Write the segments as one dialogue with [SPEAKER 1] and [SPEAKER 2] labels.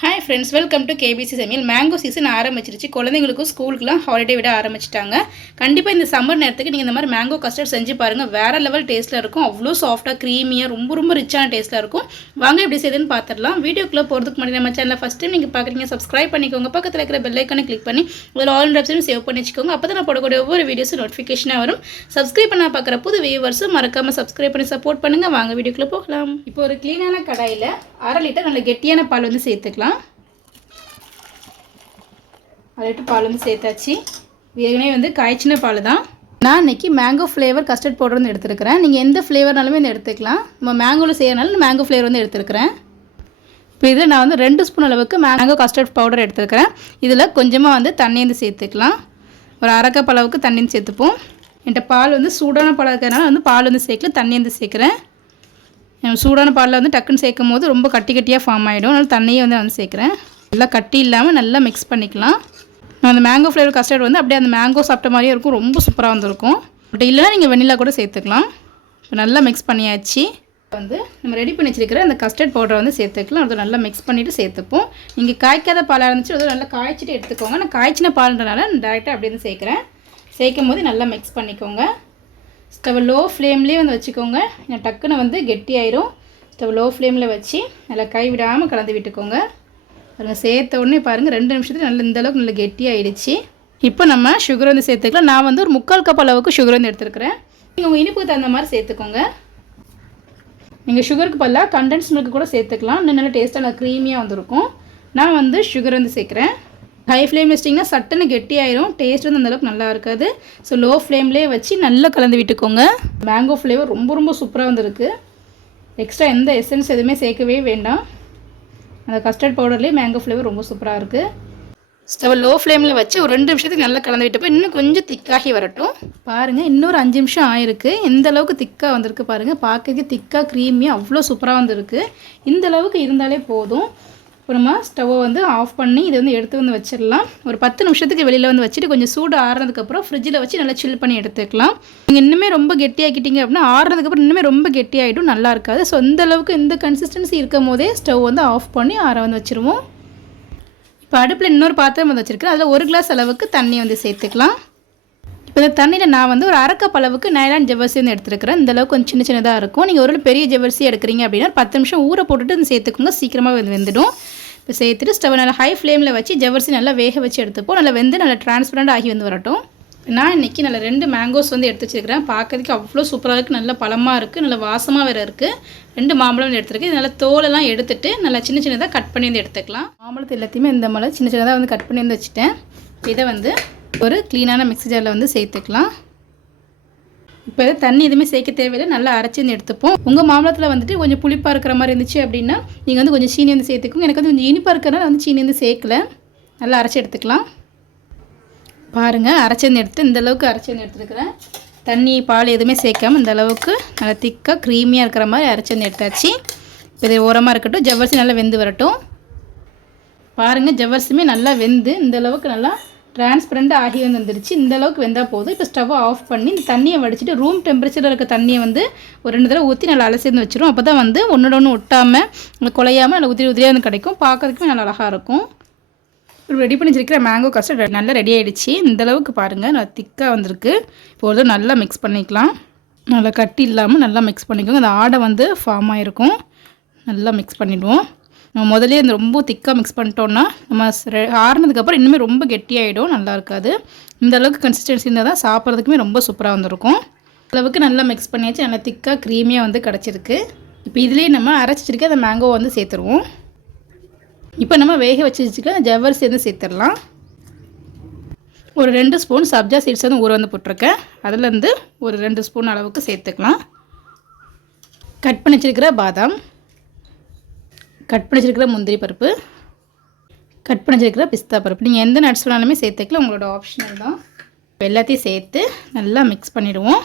[SPEAKER 1] Hi friends welcome to KBC சமையல் mango season ஆரம்பிச்சிருச்சு. குழந்தைங்களுக்கும் ஸ்கூலுக்குலாம் ஹாலிடே விட ஆரம்பிச்சிட்டாங்க. கண்டிப்பாக இந்த சம்மர் நேரத்துக்கு நீங்கள் இந்த மாதிரி மேங்கோ கஸ்டர்ட் செஞ்சு பாருங்கள் வேறு லெவல் டேஸ்ட்டில் இருக்கும். அவ்வளோ சாஃப்ட்டாக க்ரீமியாக ரொம்ப ரொம்ப ரிச்சான டேஸ்ட்டில் இருக்கும். வாங்க எப்படி செய்யுதுன்னு பார்த்துடலாம் வீடியோக்குள்ளே போகிறதுக்கு முன்னாடி நம்ம சேனலில் ஃபஸ்ட் டைம் நீங்கள் பார்க்குறீங்க சப்ஸ்கிரைப் பண்ணிக்கோங்க. பக்கத்தில் இருக்கிற பெல்லைக்கானே கிளிக் பண்ணி உங்கள் ஆல் ஆப்ஷனும் சேவ் பண்ணி வச்சுக்கோங்க. அப்போ தான் நான் போடக்கூடிய ஒவ்வொரு வீடியோஸும் நோட்டிஃபிகேஷனாக வரும். சப்ஸ்கிரைப் பண்ண பார்க்குற புது வியூவர்ஸும் மறக்காமல் சப்ஸ்கிரைப் பண்ணி சப்போர்ட் பண்ணுங்கள் வாங்க வீடியோக்குள்ளே போகலாம். இப்போ ஒரு க்ளீனான கடாயில் அரை லிட்டர் நல்ல கெட்டியான பால் வந்து சேர்த்துக்கலாம். அரை லிட்டர் பால் வந்து சேர்த்தாச்சு ஏற்கனவே வந்து காய்ச்சின பால் தான் நான் இன்றைக்கி மேங்கோ ஃப்ளேவர் கஸ்டர்ட் பவுடர் வந்து எடுத்துருக்கிறேன். நீங்கள் எந்த ஃப்ளேவர்னாலுமே வந்து எடுத்துக்கலாம். நம்ம மேங்கோவில் செய்யறனால மேங்கோ ஃப்ளேவர் வந்து எடுத்துருக்கிறேன். இப்போ இதில் நான் வந்து ரெண்டு ஸ்பூன் அளவுக்கு மேங்கோ கஸ்டர்ட் பவுடர் எடுத்துருக்கிறேன். இதில் கொஞ்சமாக வந்து தண்ணி வந்து சேர்த்துக்கலாம். ஒரு அரை அளவுக்கு தண்ணி வந்து சேர்த்துப்போம். என்கிட்ட பால் வந்து சூடான பால் இருக்கிறதுனால வந்து பால் வந்து சேர்க்கல தண்ணி வந்து சேர்க்குறேன் சூடான பாலில் வந்து டக்குன்னு சேர்க்கும் போது ரொம்ப கட்டி கட்டியாக ஃபார்ம் ஆகிடும் அதனால் தண்ணியை வந்து வந்து சேர்க்குறேன். நல்லா கட்டி இல்லாமல் நல்லா மிக்ஸ் பண்ணிக்கலாம். அந்த மேங்கோ ஃப்ளேவர் கஸ்டர்ட் வந்து அப்படியே அந்த மேங்கோ சாப்பிட்ட மாதிரியே இருக்கும். ரொம்ப சூப்பராக வந்திருக்கும். பட் இல்லைனா நீங்கள் வெண்ணிலா கூட சேர்த்துக்கலாம். இப்போ நல்லா மிக்ஸ் பண்ணியாச்சு. வந்து நம்ம ரெடி பண்ணி வச்சிருக்கிற அந்த கஸ்டர்ட் பவுடரை வந்து சேர்த்துக்கலாம். அதை நல்லா மிக்ஸ் பண்ணிவிட்டு சேர்த்துப்போம். நீங்கள் காய்க்காத பாலாக இருந்துச்சு அதை நல்லா காய்ச்சிட்டு எடுத்துக்கோங்க. நான் காய்ச்சின பால்ன்றனால நான் டேரெக்டாக அப்படியே வந்து சேர்க்குறேன். சேர்க்கும் போது நல்லா மிக்ஸ் பண்ணிக்கோங்க. ஸ்டவ் லோ ஃப்ளேம்லேயே வந்து வச்சுக்கோங்க. ஏன்னா டக்குன்னு வந்து கெட்டியாயிரும். ஸ்டவ் லோ ஃப்ளேமில் வச்சு நல்லா கை விடாமல் கலந்து விட்டுக்கோங்க. பாருங்கள் சேர்த்த உடனே பாருங்கள் ரெண்டு நிமிஷத்துக்கு நல்ல இந்த அளவுக்கு நல்ல கெட்டியாயிடுச்சு. இப்போ நம்ம சுகர் வந்து சேர்த்துக்கலாம். நான் வந்து ஒரு முக்கால் கப் அளவுக்கு சுகர் வந்து எடுத்துருக்கிறேன். நீங்கள் உங்கள் இனிப்புக்கு தகுந்த மாதிரி சேர்த்துக்கோங்க. நீங்கள் சுகருக்கு பதிலாக கண்டென்ஸ் மில்க் கூட சேர்த்துக்கலாம். இன்னும் நல்ல டேஸ்ட்டாக நல்லா க்ரீமியாக வந்திருக்கும். நான் வந்து சுகர் வந்து சேர்க்குறேன். ஹை ஃப்ளேம் வச்சிட்டிங்கன்னா சட்டுன்னு கெட்டியாயிரும். டேஸ்ட் வந்து அந்தளவுக்கு நல்லா இருக்காது. ஸோ லோ ஃப்ளேம்லேயே வச்சு நல்லா கலந்து விட்டுக்கோங்க. மேங்கோ ஃப்ளேவர் ரொம்ப ரொம்ப சூப்பராக வந்திருக்கு. எக்ஸ்ட்ரா எந்த எசன்ஸ் எதுவுமே சேர்க்கவே வேண்டாம். அந்த கஸ்டர்ட் பவுடர்லேயே மேங்கோ ஃப்ளேவர் ரொம்ப சூப்பராக இருக்குது ஸ்டவ் லோ ஃப்ளேமில் வச்சு ஒரு ரெண்டு நிமிஷத்துக்கு நல்லா கலந்து விட்டப்போ இன்னும் கொஞ்சம் திக்காகி வரட்டும். பாருங்கள் இன்னொரு அஞ்சு நிமிஷம் ஆயிருக்கு. எந்த அளவுக்கு திக்காக வந்திருக்கு பாருங்கள் பார்க்கறதுக்கு திக்காக க்ரீமியாக அவ்வளோ சூப்பராக வந்திருக்கு. இந்த அளவுக்கு இருந்தாலே போதும். அப்புறமா நம்ம ஸ்டவ்வை வந்து ஆஃப் பண்ணி இதை வந்து எடுத்து வந்து வச்சிடலாம். ஒரு பத்து நிமிஷத்துக்கு வெளியில் வந்து வச்சுட்டு கொஞ்சம் சூடு ஆறுனதுக்கப்புறம் ஃப்ரிட்ஜில் வச்சு நல்லா சில் பண்ணி எடுத்துக்கலாம். நீங்கள் இன்னுமே ரொம்ப கெட்டியாக்கிட்டீங்க அப்படின்னா ஆறுனதுக்கப்புறம் இன்னுமே ரொம்ப கெட்டியாகிடும் நல்லா இருக்காது. ஸோ இந்த அளவுக்கு இந்த கன்சிஸ்டன்சி இருக்கும் போதே ஸ்டவ் வந்து ஆஃப் பண்ணி ஆற வந்து வச்சுருவோம். இப்போ அடுப்பில் இன்னொரு பாத்திரம் வந்து வச்சுருக்கேன் அதில் ஒரு கிளாஸ் அளவுக்கு தண்ணி வந்து சேர்த்துக்கலாம். இந்த தண்ணியில் நான் வந்து ஒரு அரைக்கப் அளவுக்கு நைலான் ஜவ்வரிசி வந்து எடுத்துருக்கிறேன். இந்த அளவுக்கு கொஞ்சம் சின்ன சின்னதாக இருக்கும். நீங்கள் ஒரு பெரிய ஜவ்வரிசி எடுக்கிறீங்க அப்படின்னா பத்து நிமிஷம் ஊற போட்டுட்டு வந்து சேர்த்துக்கோங்க. சீக்கிரமாக வந்து வெந்துடும். இப்போ சேர்த்துட்டு ஸ்டவ் நல்லா ஹை ஃப்ளேமில் வச்சு ஜவ்வரிசி நல்லா வேக வச்சு எடுத்துப்போம். நல்லா வெந்து நல்லா டிரான்ஸ்பரண்ட் ஆகி வந்து வரட்டும். நான் இன்றைக்கி நல்லா ரெண்டு மேங்கோஸ் வந்து எடுத்து வச்சுருக்கிறேன். பார்க்கறதுக்கு அவ்வளோ சூப்பராக இருக்குது நல்ல பழமாக இருக்குது நல்ல வாசமாக வேறு இருக்குது ரெண்டு மாம்பழம் எடுத்துருக்கு நல்லா தோலெல்லாம் எடுத்துட்டு நல்லா சின்ன சின்னதாக கட் பண்ணி வந்து எடுத்துக்கலாம். மாம்பழத்தை எல்லாத்தையுமே இந்த மாதிரி சின்ன சின்னதாக வந்து கட் பண்ணி வந்து வச்சுட்டேன். இதை வந்து ஒரு க்ளீனான மிக்ஸி ஜாரில் வந்து சேர்த்துக்கலாம். இப்போ தண்ணி எதுவுமே சேர்க்க தேவையில்லை. நல்லா அரைச்சி வந்து எடுத்துப்போம். உங்கள் மாம்பழத்தில் வந்துட்டு கொஞ்சம் புளிப்பாக இருக்கிற மாதிரி இருந்துச்சு அப்படின்னா நீங்கள் வந்து கொஞ்சம் சீனி வந்து சேர்த்துக்கோங்க. எனக்கு வந்து கொஞ்சம் இனிப்பாக இருக்கிறனால வந்து சீனி வந்து சேர்க்கல. நல்லா அரைச்சி எடுத்துக்கலாம். பாருங்கள் அரைச்சந்து எடுத்து இந்த அளவுக்கு அரைச்சந்து எடுத்துருக்கிறேன். தண்ணி பால் எதுவுமே சேர்க்காம இந்த அளவுக்கு நல்லா திக்காக க்ரீமியாக இருக்கிற மாதிரி அரைச்சந்து எடுத்தாச்சு. இப்போ இது ஓரமாக இருக்கட்டும். ஜவ்வரிசி நல்லா வெந்து வரட்டும். பாருங்கள் ஜவ்வரிசியுமே நல்லா வெந்து இந்த அளவுக்கு நல்லா டிரான்ஸ்பரண்ட்டாக ஆகி வந்து வந்துருச்சு இந்த அளவுக்கு வெந்தால் போதும். இப்போ ஸ்டவ்வை ஆஃப் பண்ணி இந்த தண்ணியை வடிச்சிட்டு ரூம் டெம்பரேச்சரில் இருக்க தண்ணியை வந்து ஒரு ரெண்டு தடவை ஊற்றி நல்லா அலசிந்து வச்சிரும் அப்போ தான் வந்து ஒன்றோட ஒன்று ஒட்டாமல் குலையாமல் நல்லா உதிரி உதிரியாக வந்து கிடைக்கும். பார்க்கறதுக்குமே நல்லா அழகாக இருக்கும். இப்போ ரெடி பண்ணி வச்சிருக்கிற மேங்கோ கஸ்டர்ட் நல்லா ரெடி ஆகிடுச்சு இந்தளவுக்கு பாருங்கள் நல்லா திக்காக வந்திருக்கு. இப்போ ஒரு நல்லா மிக்ஸ் பண்ணிக்கலாம். நல்லா கட்டி இல்லாமல் நல்லா மிக்ஸ் பண்ணிக்கோங்க. அந்த ஆடை வந்து ஃபார்ம் ஆகிருக்கும் நல்லா மிக்ஸ் பண்ணிவிடுவோம் நம்ம முதலே அந்த ரொம்ப திக்காக மிக்ஸ் பண்ணிட்டோன்னா நம்ம ஆறுனதுக்கப்புறம் இன்னுமே ரொம்ப கெட்டியாகிடும் நல்லா இருக்காது இந்த அளவுக்கு கன்சிஸ்டன்சி இருந்தால் தான் சாப்பிட்றதுக்குமே ரொம்ப சூப்பராக வந்திருக்கும். அளவுக்கு நல்லா மிக்ஸ் பண்ணியாச்சு நல்லா திக்காக க்ரீமியாக வந்து கிடச்சிருக்கு. இப்போ இதுலேயே நம்ம அரைச்சி அந்த மேங்கோ வந்து சேர்த்துருவோம். இப்போ நம்ம வேக வச்சு வச்சுக்க ஜவ்வரிசி வந்து சேர்த்துடலாம். ஒரு ரெண்டு ஸ்பூன் சப்ஜா சீட்ஸ் வந்து ஊற வந்து போட்டிருக்கேன். அதுலேருந்து ஒரு ரெண்டு ஸ்பூன் அளவுக்கு சேர்த்துக்கலாம். கட் பண்ணி வச்சிருக்கிற பாதாம். கட் பண்ணி முந்திரி பருப்பு கட் பண்ணி பிஸ்தா பருப்பு. நீங்கள் எந்த நட்ஸ் வேணாலுமே சேர்த்துக்கலாம் உங்களோட ஆப்ஷனல் தான். எல்லாத்தையும் சேர்த்து நல்லா மிக்ஸ் பண்ணிவிடுவோம்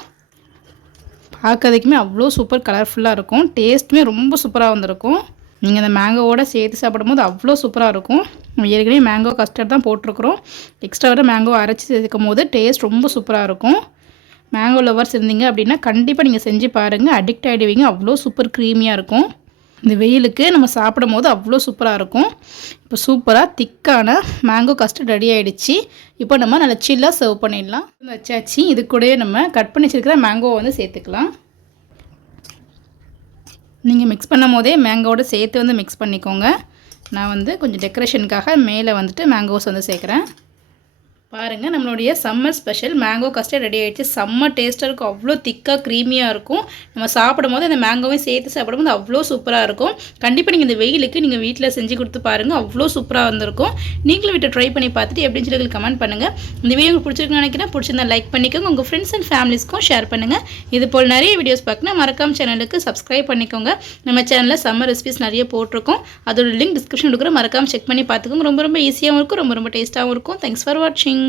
[SPEAKER 1] பார்க்கறதுக்குமே அவ்வளோ சூப்பர் கலர்ஃபுல்லாக இருக்கும். டேஸ்ட்டுமே ரொம்ப சூப்பராக வந்திருக்கும். நீங்கள் அந்த மேங்கோவோட சேர்த்து சாப்பிடும்போது அவ்வளோ சூப்பராக இருக்கும். ஏற்கனவே மேங்கோ கஸ்டர்ட் தான் போட்டிருக்கிறோம். எக்ஸ்ட்ரா வர மேங்கோ அரைச்சி சேர்க்கும் போது டேஸ்ட் ரொம்ப சூப்பராக இருக்கும். மேங்கோ லவர்ஸ் இருந்தீங்க அப்படின்னா கண்டிப்பாக நீங்கள் செஞ்சு பாருங்கள் அடிக்ட் ஆகிடுவீங்க அவ்வளோ சூப்பர் க்ரீமியாக இருக்கும். இந்த வெயிலுக்கு நம்ம சாப்பிடும் போது அவ்வளோ சூப்பராக இருக்கும். இப்போ சூப்பராக திக்கான மேங்கோ கஸ்டர்ட் ரெடி ஆகிடுச்சு இப்போ நம்ம நல்லா சில்லாக சர்வ் பண்ணிடலாம். வச்சாச்சு. இது கூடயே நம்ம கட் பண்ணி வச்சுருக்கிற மேங்கோவை வந்து சேர்த்துக்கலாம். நீங்கள் மிக்ஸ் பண்ணும் போதே மேங்கோவோட சேர்த்து வந்து மிக்ஸ் பண்ணிக்கோங்க. நான் வந்து கொஞ்சம் டெக்கரேஷனுக்காக மேலே வந்துட்டு மேங்கோஸ் வந்து சேர்க்குறேன். பாருங்கள் நம்மளுடைய summer special mango custard ready ஆகிடுச்சு செம்ம டேஸ்ட்டாக இருக்கும். அவ்வளோ திக்காக க்ரீமியாக இருக்கும். நம்ம சாப்பிடும் போது அந்த மேங்கோவையும் சேர்த்து சாப்பிடும்போது அவ்வளோ சூப்பராக இருக்கும். கண்டிப்பாக நீங்கள் இந்த வெயிலுக்கு நீங்கள் வீட்டில் செஞ்சு கொடுத்து பாருங்கள் அவ்வளோ சூப்பராக வந்திருக்கும். நீங்களும் வீட்டை ட்ரை பண்ணி பார்த்துட்டு எப்படின்னு சொல்லி கமெண்ட் பண்ணுங்கள் இந்த வீடியோ உங்களுக்கு பிடிச்சிருக்குன்னு நினைக்கிறேன். பிடிச்சிருந்தா லைக் பண்ணிக்கோங்க. உங்கள் ஃப்ரெண்ட்ஸ் அண்ட் ஃபேமிலிஸ்க்கும் ஷேர் பண்ணுங்கள் இது போல் நிறைய வீடியோஸ் பார்க்கணும் மறக்காம சேனலுக்கு சப்ஸ்கிரைப் பண்ணிக்கோங்க. நம்ம சேனலில் சம்மர் ரெசிபிஸ் நிறைய போட்டிருக்கோம். அதோட லிங்க் டிஸ்கிரிப்ஷன் கொடுக்குற மறக்காம செக் பண்ணி பார்த்துக்கோங்க. ரொம்ப ரொம்ப ஈஸியாகவும் இருக்கும். ரொம்ப ரொம்ப டேஸ்ட்டாகவும் இருக்கும். தேங்க்ஸ் ஃபார் வாட்சிங்